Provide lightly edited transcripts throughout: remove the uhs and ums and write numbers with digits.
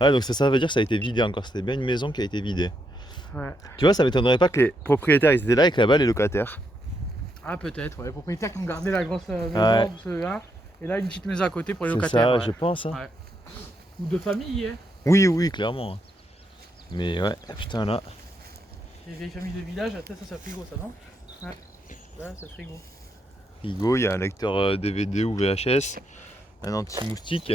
Ouais, donc ça veut dire que ça a été vidé encore. C'était bien une maison qui a été vidée. Ouais. Tu vois, ça m'étonnerait pas que les propriétaires ils étaient là et que là-bas les locataires. Ah, peut-être, ouais. Les propriétaires qui ont gardé la grosse Ouais, maison, hein, et là, une petite maison à côté pour les c'est locataires, ça, ouais. je pense. Hein. Ouais. Ou de famille, hein. Oui, oui, clairement. Mais ouais, putain là. Les vieilles familles de village, ça c'est un frigo, ça, non? Ouais. Là, c'est le frigo. Frigo, il y a un lecteur DVD ou VHS, un anti-moustique.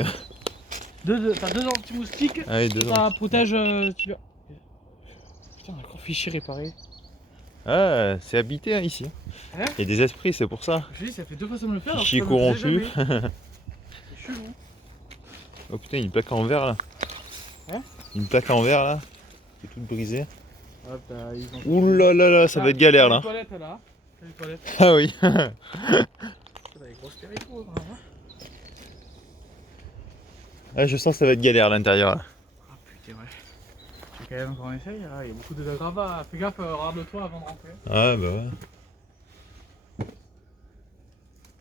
T'as deux anti-moustiques, Ah, et deux t'as un anti. potage. Putain, un fichier réparé. Ah, c'est habité hein, ici. Hein? Il y a des esprits, c'est pour ça. Je te dis, ça fait 2 fois ça me le fait alors que Fichier ça me le faisait corrompu. jamais. C'est chelou. Oh putain, une plaque en verre là. Hein? Une plaque en verre là. C'est toute brisée. Hop, ils ont. Ouh là là là, ça va être galère T'as là. les toilettes là. T'as les toilettes. Ah oui. T'as des grosses territoires, hein. Ah, je sens que ça va être galère à l'intérieur là. Ah putain, ouais. Faut quand même qu'on essaye, hein. Il y a beaucoup de gravats. Fais gaffe, regarde-toi avant de rentrer. Ah bah ouais.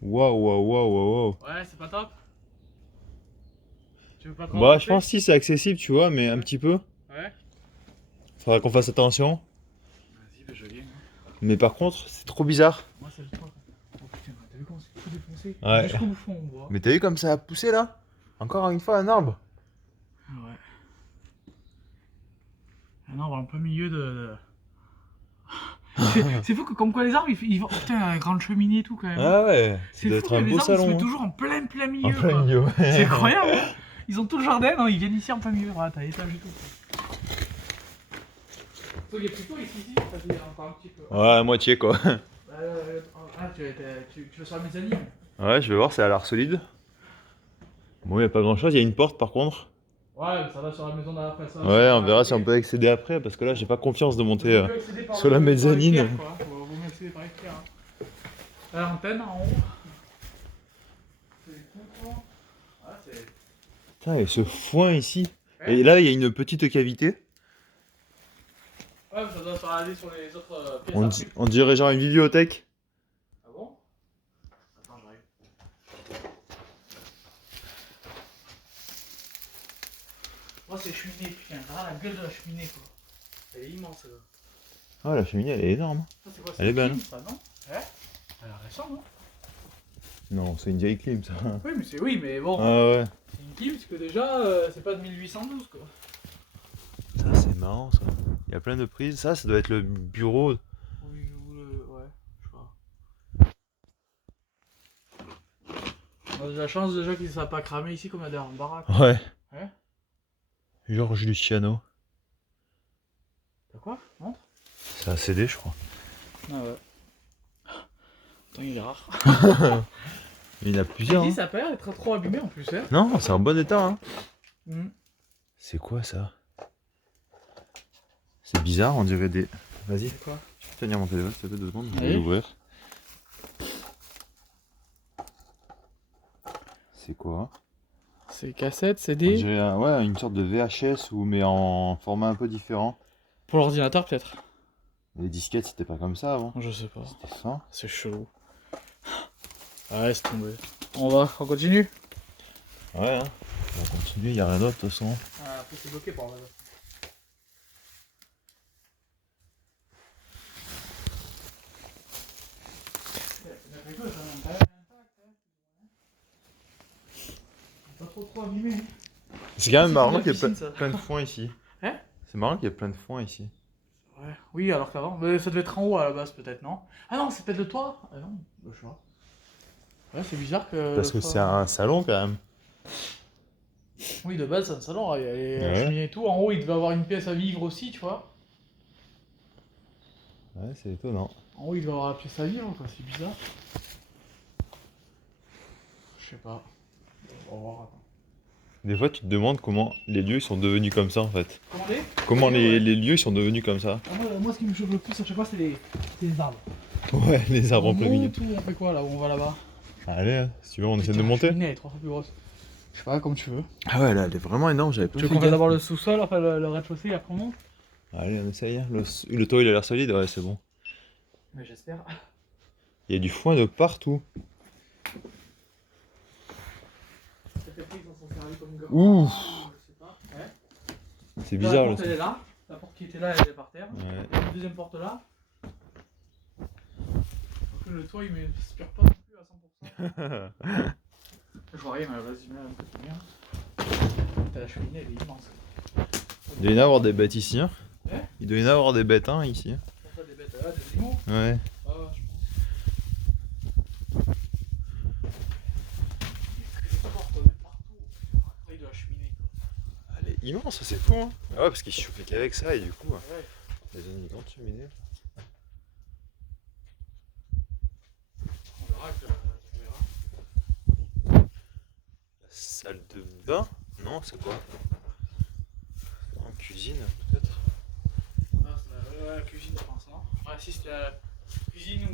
Waouh, waouh, waouh, waouh, waouh. Ouais, c'est pas top. Tu veux pas te Bah, je rencontrer? pense que si c'est accessible, tu vois, mais un petit peu. Ouais. Faudra qu'on fasse attention. Vas-y, bah je viens. Mais par contre, c'est trop bizarre. Moi, c'est le toit. Oh putain, t'as vu comment c'est tout défoncé? Ouais. Jusqu'au bouffon, on voit. Mais t'as vu comme ça a poussé là? Encore une fois un arbre. Ah ouais. Ah non, on va en plein milieu de. C'est fou que, comme quoi les arbres, ils vont. Putain, grande cheminée et tout quand même. Ah ouais, ça C'est doit fou être que un les beau arbres ils se salon. mettent Hein. toujours en plein milieu. En plein Quoi. milieu. C'est incroyable. Hein. Ils ont tout le jardin, non, ils viennent ici en plein milieu. Ah, t'as l'étage et tout. Il y a plutôt ici, ça fait encore un petit peu. Ouais, à moitié quoi. Ah, tu veux sur la mezzanine? Ouais, je vais voir, ça a l'air solide. Bon, il y a pas grand chose, il y a une porte par contre. Ouais, ça va sur la maison d'après ça. Ouais, on verra si on peut accéder après parce que là j'ai pas confiance de monter sur la Par mezzanine. l'équerre, quoi. Vaut mieux accéder par l'équerre. Hein. Là, l'antenne en haut. C'est comprends. Ah, c'est. Putain, et ce foin ici. Ouais. Et là il y a une petite cavité. Ouais, mais ça doit se aller sur les autres pièces. On dirait genre une bibliothèque. Ah bon? Attends, j'arrive. Moi, c'est cheminée, putain. Regarde la gueule de la cheminée, quoi. Elle est immense, là. Ah, la cheminée elle est énorme. Ça, c'est quoi? Elle est belle. Clim, ça, non? Ouais? Elle a récent, non? Non, c'est une vieille clim ça. Oui, mais c'est oui, mais bon. Ah ouais. C'est une clim, parce que déjà, c'est pas de 1812, quoi. Ça c'est marrant ça. Il y a plein de prises. Ça doit être le bureau. Oui, ou le. Ouais, je sais pas. On a de la chance déjà qu'il ne soit pas cramé ici comme il y a derrière en baraque. Ouais. Ouais? Georges Luciano. T'as quoi? Montre? C'est un CD je crois. Ah ouais. Attends, il est rare. Il y en a plusieurs. Il dit Hein. ça peut être trop abîmé en plus, hein? Non, c'est en bon état. Hein. Mm. C'est quoi ça? C'est bizarre, on dirait des. Vas-y, C'est quoi? tu peux tenir mon téléphone, s'il te plaît, 2 secondes, je vais Allez. l'ouvrir. C'est quoi? C'est cassette, On CD. dirait ouais, une sorte de VHS, mais en format un peu différent. Pour l'ordinateur peut-être. Les disquettes, c'était pas comme ça avant. Je sais pas. C'était fin. C'est chelou. Ah, laisse tomber. On continue? Ouais, hein. On va continuer, il n'y a rien d'autre de toute façon. Ah, après c'est bloqué par là. Pas trop abîmé. C'est quand même C'est marrant comme qu'il la y ait piscine, ça. plein de foin ici. Hein? C'est marrant qu'il y ait plein de foin ici. Ouais. Oui, alors qu'avant. Mais ça devait être en haut à la base, peut-être, non? Ah non, c'est peut-être le toit? Ah non, bah, je sais pas. Ouais, c'est bizarre que. Parce que c'est un salon quand même. Oui, de base, c'est un salon, il y a les Ouais. cheminées et tout. En haut, il devait avoir une pièce à vivre aussi, tu vois. Ouais, c'est étonnant. En haut, il devait avoir la pièce à vivre, quoi, c'est bizarre. Je sais pas. On va voir, attends. Des fois, tu te demandes comment les lieux ils sont devenus comme ça en fait. Commandé? Comment Ouais. les lieux ils sont devenus comme ça. Ah, moi, ce qui me chauffe le plus à chaque fois, c'est les arbres. Ouais, les arbres en plein On milieu. monte ou on fait quoi là où on va là-bas? Allez, hein, si tu veux, on essaie de Putain, la monter. cheminée, elle est 3 fois plus grosse. Je sais pas, comme tu veux. Ah ouais, là, elle est vraiment énorme, j'avais pas Tu veux fait qu'on fasse gaffe. d'abord le sous-sol, enfin le rez-de-chaussée et après on monte? Allez, on essaye. Hein. Le toit il a l'air solide, ouais, c'est bon. Mais j'espère. Il y a du foin de partout. Peut-être qu'ils s'en sont servis comme garde. Ouh. Je sais pas. Ouais. c'est La bizarre porte le elle est son. là, la porte qui était là elle est par terre. Ouais. La deuxième porte là. Donc le toit il m'inspire pas non plus à 100%. Je vois rien, mais vas-y, mets un peu de lumière. Putain, la cheminée elle est immense. Il doit y en avoir des bêtes ici. Hein. Hein? Il doit y en avoir des bêtes hein, ici. Pour ça des bêtes là, des animaux. Ouais. Ah ouais, je pense. Il y a que des portes partout. Après de la cheminée quoi. Elle est immense, c'est fou. Hein. Ah ouais, parce qu'il chauffait qu'avec ça et du coup, Ouais. il y a une grande cheminée. On verra que tu verras. La salle de bain? Non, c'est quoi? En cuisine, peut-être? Ah, c'est la cuisine, je pense. Hein. Ouais, si c'était la cuisine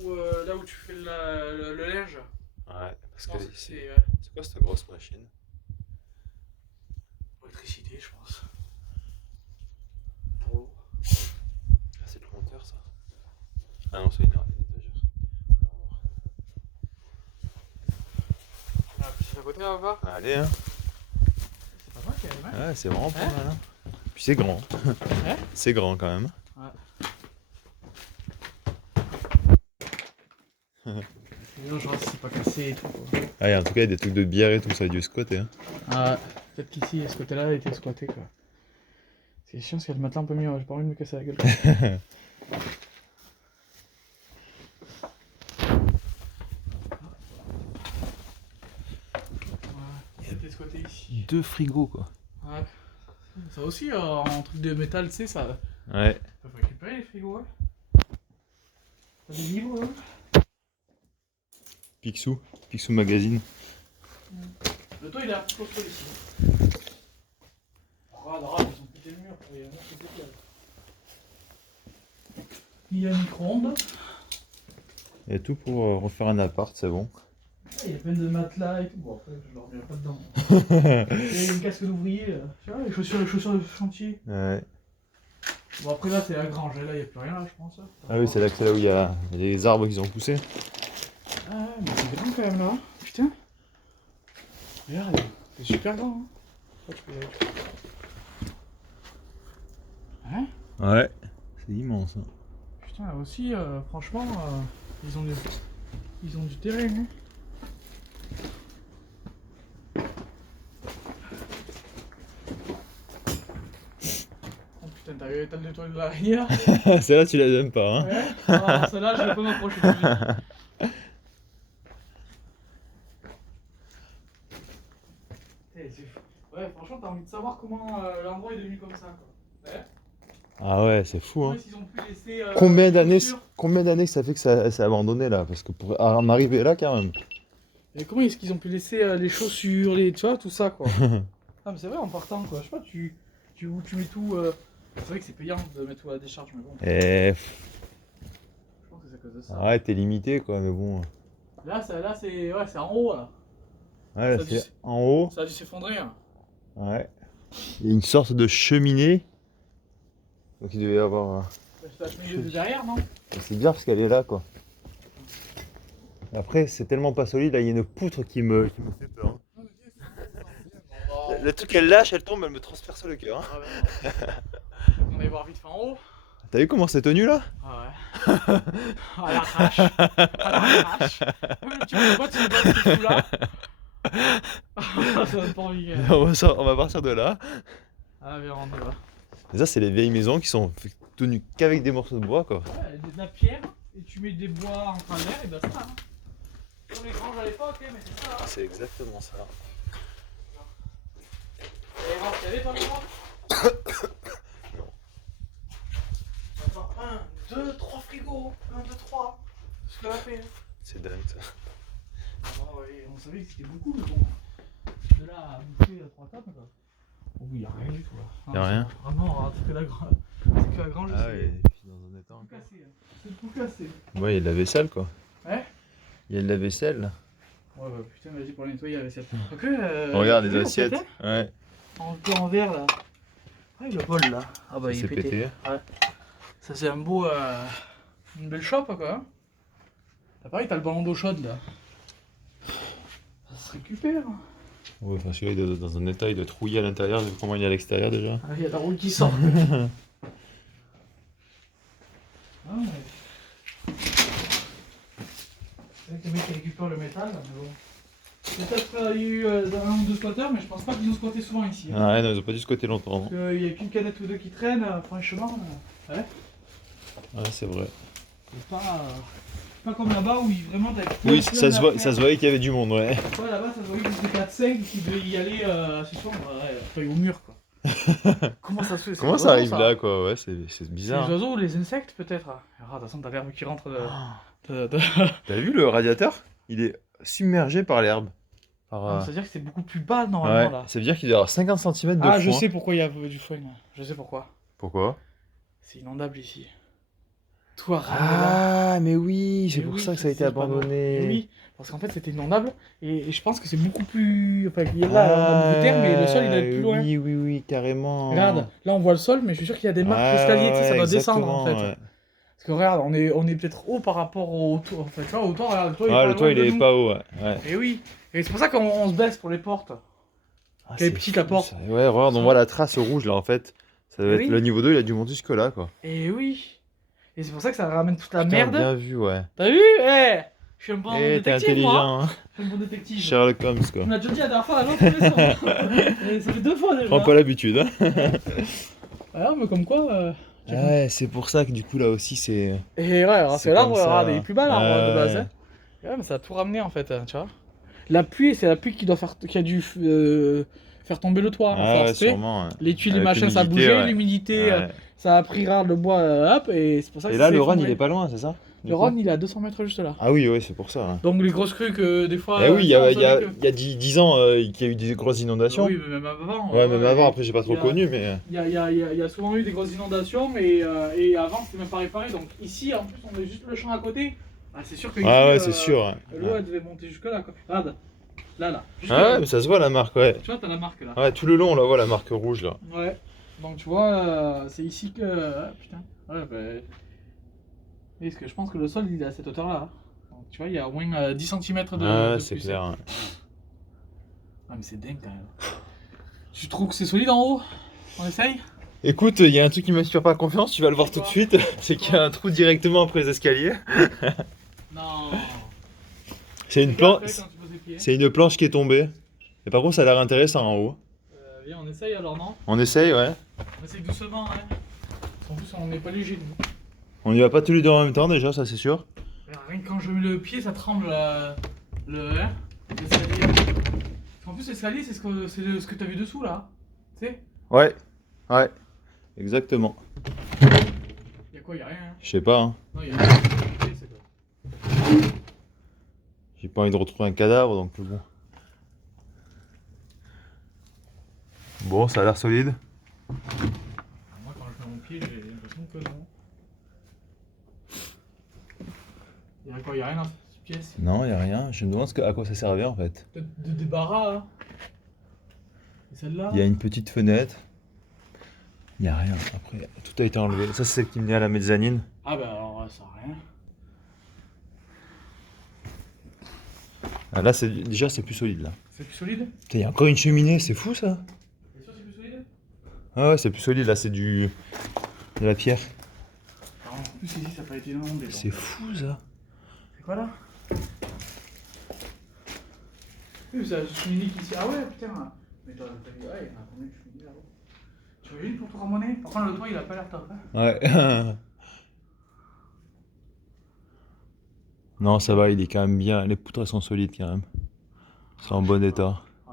ou là où tu fais le linge. Ouais, parce Non, que c'est c'est quoi cette grosse machine? électricité, je pense. Pour l'eau. Ah, c'est le compteur ça. Ah non, c'est une étagère. Ah, c'est à côté, on va voir. Allez, hein. C'est pas mal quand même. Hein. Ouais, c'est vraiment pas Hein mal. Hein. Puis c'est grand. Hein C'est grand quand même. Non, je vois si c'est pas cassé et tout. Quoi. Ah, en tout cas, il y a des trucs de bière et tout, ça a dû squatter. Hein. Ah, peut-être qu'ici, ce côté-là a été squatté quoi. C'est chiant parce qu'il y a le matelas un peu mieux, j'ai pas envie de me casser la gueule. Ouais, c'était squatté ici. 2 frigos quoi. Ouais. Ça aussi, en truc de métal, tu sais, ça. Ouais. Ils peuvent récupérer les frigos, ouais. T'as des livres, là Picsou. Picsou Magazine. Le toit, il est un peu costaud ici. Regarde, ils ont pété le mur. Il y a un mur qui est pété, là. Il y a un micro-ondes. Il y a tout pour refaire un appart, c'est bon. Il y a plein de matelas et tout. Bon, après, je dormirai pas dedans. Il y a une casque d'ouvrier, là. Tu vois, les chaussures de chantier. Ouais. Bon, après, là, c'est la grange. Là, il n'y a plus rien, là, je pense. Ah oui, c'est là où il y a les arbres qui ont poussé. Ah, mais c'est grand quand même, là. Putain. Regarde, c'est super grand. Hein? Ouais. C'est immense. Hein. Putain, là aussi, franchement, ils ont du terrain. Hein. Oh putain, t'as le nettoyage de l'araignée là? Celle-là, tu la aimes pas, hein? Ouais. Ah, celle-là, je vais pas m'approcher de lui. Ouais, franchement, t'as envie de savoir comment l'endroit est devenu comme ça, quoi. Ouais. Ah ouais, c'est fou, hein. Ils ont pu laisser, Combien d'années ça fait que ça s'est abandonné là? Parce que pour en arriver là, quand même. Et comment est-ce qu'ils ont pu laisser les chaussures, tu vois, tout ça, quoi. Ah, mais c'est vrai, en partant, quoi. Je sais pas, tu mets tout. C'est vrai que c'est payant de mettre tout à la décharge, mais bon. Et... Je pense que c'est à cause de ça. Ouais, t'es limité, quoi, mais bon. Là, c'est en haut, là. Ouais, là, Ça c'est en haut. Ça a dû s'effondrer, hein. Ouais. Il y a une sorte de cheminée. Donc il devait y avoir... C'est la cheminée de derrière, non? C'est bizarre parce qu'elle est là, quoi. Et après, c'est tellement pas solide, là, il y a une poutre qui me fait peur. Hein. Le truc qu'elle lâche, elle tombe, elle me transperce le cœur. Hein. Ah ouais, on va voir vite fait en haut. T'as vu comment c'est tenu là? Ah ouais. À l'arrache. À l'arrache. Tu vois, tu vois ce fou là. Ça donne pas envie. On va partir de là. Ah, viens, on y va. Et ça, c'est les vieilles maisons qui sont tenues qu'avec des morceaux de bois, quoi. Ouais, de la pierre, et tu mets des bois en travers, et basta. Hein. Comme les granges à l'époque, mais c'est ça. Hein. C'est exactement ça. Et voir qu'il y avait pas longtemps. Non. Attends, 1, 2, 3 frigos. 1, 2, 3. C'est ce qu'elle a fait. Hein. C'est dingue ça. Oh, ouais, on savait que c'était beaucoup, mais bon. De là à bouffer à 3 tables, quoi. Oh oui, y'a rien du tout là. Y'a rien. Vraiment, c'est que la grange. C'est que la grange. Ah ouais, et puis dans un état Tout encore. cassé. Hein. C'est tout cassé. Ouais, il y a de la vaisselle, quoi. Ouais. Il y a de la vaisselle. Là. Ouais, bah putain, vas-y pour la nettoyer la vaisselle. Regarde les assiettes. Ouais. En verre là. Ouais, le bol là. Ah bah Ça il est s'est pété. pété. Ouais. Ça c'est un beau. Une belle chope quoi. Hein. T'as pareil, t'as le ballon d'eau chaude là. Ça se récupère. Ouais, enfin, celui-là, il doit être dans un état, il doit être rouillé à l'intérieur, vu comment il est à l'extérieur déjà. Ah, il y a la roue qui sort. Ah, ouais. C'est vrai que les mecs qui récupèrent le métal, mais bon. Il y a peut-être eu un ou deux squatteurs, mais je pense pas qu'ils ont squatté souvent ici. Hein. Ah ouais, non, ils ont pas dû squatter longtemps. Parce qu'il n'y a qu'une canette ou deux qui traînent, franchement. Ouais. Ouais, c'est vrai. C'est pas comme là-bas où vraiment t'as Oui, ça se voyait qu'il y avait du monde, ouais. Ouais, là-bas ça se voyait que c'était 4-5 qui devaient y aller assez souvent. Ouais, feuille au mur quoi. Comment ça se fait? Comment ça arrive là, quoi? Ouais, c'est bizarre. Les oiseaux ou les insectes peut-être? Ah, de toute façon, t'as l'herbe qui rentre de... T'as vu le radiateur? Il est submergé par l'herbe. Ah, ça veut dire que c'est beaucoup plus bas normalement là. Ça veut dire qu'il doit y avoir 50 cm de Ah, foin. je sais pourquoi il y a du foin là. Je sais pourquoi. Pourquoi? C'est inondable ici. Tout a ramené là. Ah, mais oui, c'est Mais pour oui, ça que ça a été c'est le panneau. abandonné. Mais oui, parce qu'en fait c'était inondable et je pense que c'est beaucoup plus. Enfin, là on a beaucoup de terre, mais le sol il est plus loin. Oui, carrément. Regarde, là on voit le sol, mais je suis sûr qu'il y a des marques d'escalier, tu sais, ça doit descendre en fait. Ouais. Parce que regarde, on est peut-être haut par rapport au toit. Enfin, tu vois, au toit, regarde, le toit, Ah, le toit il est pas haut, ouais. Et oui, et c'est pour ça qu'on se baisse pour les portes. Ah, Quelle c'est petite fou, la porte. ça. Ouais, regarde, on voit la trace rouge là en fait. Ça doit Eh être oui. le niveau 2, il a dû monter jusque là quoi. Et oui. Et c'est pour ça que ça ramène toute la Putain, merde. bien vu, ouais. T'as vu? Eh, je suis un bon Eh, t'es détective, moi. intelligent, hein. Je suis un bon détective. Sherlock Holmes quoi. On a déjà dit la dernière fois à l'autre maison. Et ça fait 2 fois déjà. Prends pas l'habitude, hein. Alors, mais comme quoi. Ouais, c'est pour ça que du coup là aussi c'est. Et ouais, alors C'est c'est l'arbre, comme ça. regarde, il est plus bas l'arbre de base. Ouais. Hein. Et ouais, mais ça a tout ramené en fait, hein, tu vois. La pluie, c'est la pluie qui a dû faire tomber le toit. Ah à ouais, force, tu sais. sûrement. Ouais. Les tuiles, les Avec machins, ça a l'humidité, bougé, ouais. l'humidité, Ouais. ça a pris rare le bois, hop, et c'est pour ça que Et ça là, s'est le Rhône, il effondré. est pas loin, c'est ça? du Le coup Rhône, il est à 200 mètres juste là. Ah oui, ouais, c'est pour ça. Hein. Donc les grosses crues que des fois. Eh oui, il y a, on il y a, savait que- il y a 10 ans qu'il y a eu des grosses inondations. Oui, mais même avant. Ouais, même avant, après j'ai pas il trop y a- connu, mais. Il y a souvent eu des grosses inondations, et avant c'était même pas réparé. Donc ici, en plus, on avait juste le champ à côté. Ah, c'est sûr que ici, Ah ouais, c'est sûr. Ouais. l'eau elle devait monter jusque là. Quoi. Regarde, là. Juste Ah là. ouais, mais ça se voit la marque, ouais. Tu vois, t'as la marque là. Ouais, tout le long, on la voit la marque rouge là. Ouais. Donc tu vois, c'est ici que. Putain. Ouais, bah. Oui, parce que je pense que le sol il est à cette hauteur là. Donc tu vois, il y a au moins 10 cm de. Ah, de c'est plus. clair. Ouais. Ah, mais c'est dingue quand même. Tu trouves que c'est solide en haut? On essaye? Écoute, il y a un truc qui m'inspire pas confiance, tu vas le voir tout de suite. C'est qu'il y a un trou directement après les escaliers. Non. C'est une Regarde planche. après quand tu poses les pieds. C'est une planche qui est tombée. Et par contre, ça a l'air intéressant en haut. Viens, on essaye alors, non? On essaye, ouais. On essaye doucement, hein. En plus, on n'est pas léger, nous. On y va pas tous les deux en même temps déjà, ça c'est sûr. Rien que quand je mets le pied, ça tremble l'escalier. En plus, l'escalier, c'est ce que t'as vu dessous, là. Tu sais? Ouais, exactement. Y'a quoi? Y'a rien, hein. Je sais pas, hein. Non, y'a rien. C'est quoi? J'ai pas envie de retrouver un cadavre donc bon. Bon, ça a l'air solide. Moi, quand je mets mon pied, j'ai l'impression que non. Y'a quoi? Y'a rien dans cette pièce? Non, y a rien. Je me demande à quoi ça servait en fait. Peut-être de débarras, hein. Et celle-là? Il y a une petite fenêtre. Y a rien. Après, tout a été enlevé. Ça, c'est celle qui menait à la mezzanine. Ah, bah alors, ça a rien. Ah, là, déjà, c'est plus solide là. C'est plus solide? Il y a encore une cheminée, c'est fou ça. T'es sûr que c'est plus solide? Ah ouais, c'est plus solide là, c'est de la pierre. Alors, en plus, ici, ça n'a pas été inondé. C'est fou ça. C'est quoi là? Oui, c'est la cheminée qui ici. Ah ouais, putain. Mais t'as vu, ouais, il y en a combien de cheminées là-haut? Tu veux une pour tout ramener? Par contre, le toit, il a pas l'air top. Hein. Ouais. Non, ça va, il est quand même bien. Les poutres elles sont solides quand même. C'est en bon état. Ouais.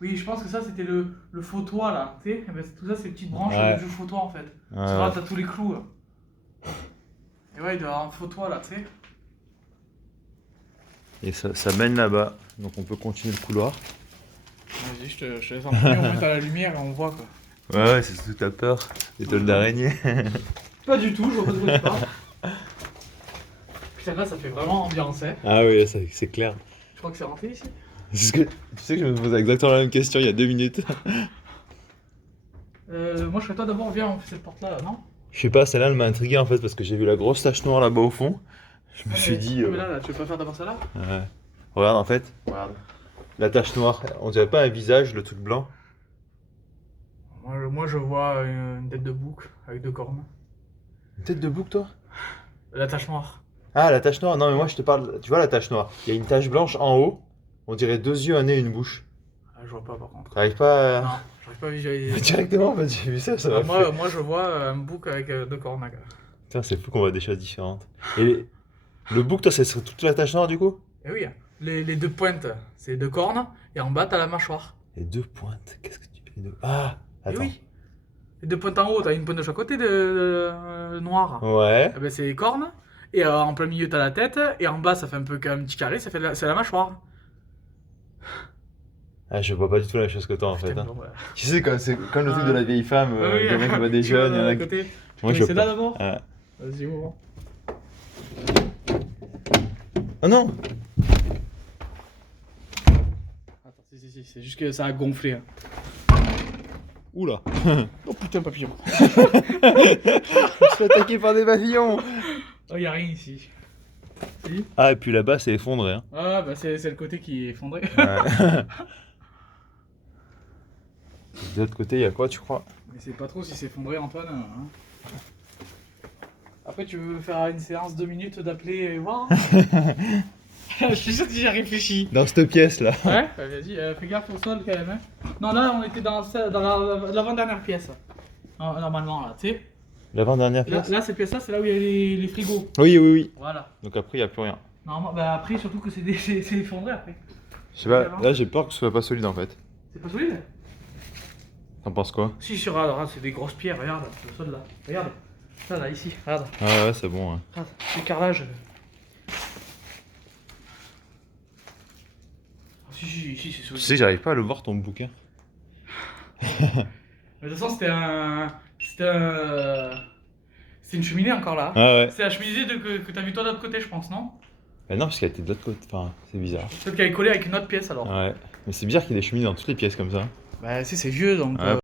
Oui, je pense que ça, c'était le faux toit là. Tu sais, eh ben, tout ça, c'est petites branches Ouais. du faux toit en fait. Ouais, Parce que là, ouais. t'as tous les clous. Là. Et ouais, il doit y avoir un faux toit là, tu sais. Et ça mène là-bas. Donc on peut continuer le couloir. Vas-y, je te laisse en premier, on met à la lumière et on voit quoi. Ouais, c'est surtout t'as peur. Des tôles d'araignée. Pas du tout, je vois pas de quoi tu parles. Putain, là, ça fait vraiment ambiance, hein. Ah oui, c'est clair. Je crois que c'est rentré ici. Tu sais que je me posais exactement la même question il y a 2 minutes. Moi, je serais toi d'abord, viens, on fait cette porte là, non? Je sais pas, celle-là elle m'a intrigué en fait parce que j'ai vu la grosse tache noire là-bas au fond. Je me suis dit. Mais là, tu veux pas faire d'abord ça là? Ouais. Regarde en fait. Regarde. La tache noire, on dirait pas un visage, le truc blanc? Moi, je vois une tête de bouc avec 2 cornes. Une tête de bouc, toi? La tache noire. Ah, la tache noire? Non, mais moi je te parle. Tu vois la tache noire? Il y a une tache blanche en haut, on dirait 2 yeux, un nez, une bouche. Ah, je vois pas par contre. T'arrives pas à. Non, j'arrive pas à visualiser. Directement, bah, j'ai vu ça, ça Ah, m'a fait. moi, je vois un bouc avec 2 cornes. Putain, c'est fou qu'on voit des choses différentes. Et le bouc, toi, c'est sur toute la tache noire du coup? Et oui, les 2 pointes, c'est 2 cornes, et en bas, t'as la mâchoire. Les 2 pointes, qu'est-ce que tu fais de. Ah! Et Attends. oui. Les 2 pointes en haut, t'as une pointe de chaque côté noire. Ouais. Eh ben, c'est les cornes. Et en plein milieu, t'as la tête. Et en bas, ça fait un peu comme un petit carré, c'est la mâchoire. Ah, je vois pas du tout la même chose que toi en fait. Putain, Hein. bon, ouais. Tu sais, quand c'est comme le truc de la vieille femme, Ah oui, le mec qui voit des tu vois jeunes, il y en a à qui. côté. Moi, Mais je c'est vois là pas. d'abord. Ah. Vas-y, ouvre. Oh non! Attends, si, c'est juste que ça a gonflé. Hein. Oula! Oh putain, papillon. Je suis attaqué par des papillons! Oh, y'a rien ici. Si. Ah, et puis là-bas, c'est effondré. Hein. Ah, bah c'est le côté qui est effondré. Ouais. De l'autre côté, il y a quoi, tu crois? Mais c'est pas trop si c'est effondré, Antoine. Hein. Après, tu veux faire une séance 2 minutes d'appeler et voir? Je suis sûr que j'y ai réfléchi. Dans cette pièce-là. Ouais, vas-y, fais gaffe au sol quand même. Hein. Non, là, on était dans l'avant-dernière pièce. Normalement, là, tu sais. L'avant-dernière Là, pièce? là, cette pièce-là, c'est là où il y a les frigos. Oui, oui, oui. Voilà. Donc après, il n'y a plus rien. Normalement, bah après, surtout que c'est effondré après. Je sais pas, là j'ai peur que ce soit pas solide en fait. C'est pas solide? T'en penses quoi? Si, regarde, c'est des grosses pierres, regarde, le sol là. Regarde. Là, ici, regarde. Ah ouais, c'est bon. Ouais. Regarde, c'est carrelage. Si, c'est Tu solide. sais, j'arrive pas à le voir ton bouquin. Mais de toute façon, c'était une cheminée encore là. Ah ouais. C'est la cheminée que t'as vu toi de l'autre côté, je pense, non? Bah non, parce qu'elle était de l'autre côté. Enfin, c'est bizarre. Peut-être qu'elle est collée avec une autre pièce alors. Ouais. Mais c'est bizarre qu'il y ait des cheminées dans toutes les pièces comme ça. Bah, si, c'est vieux donc. Ouais.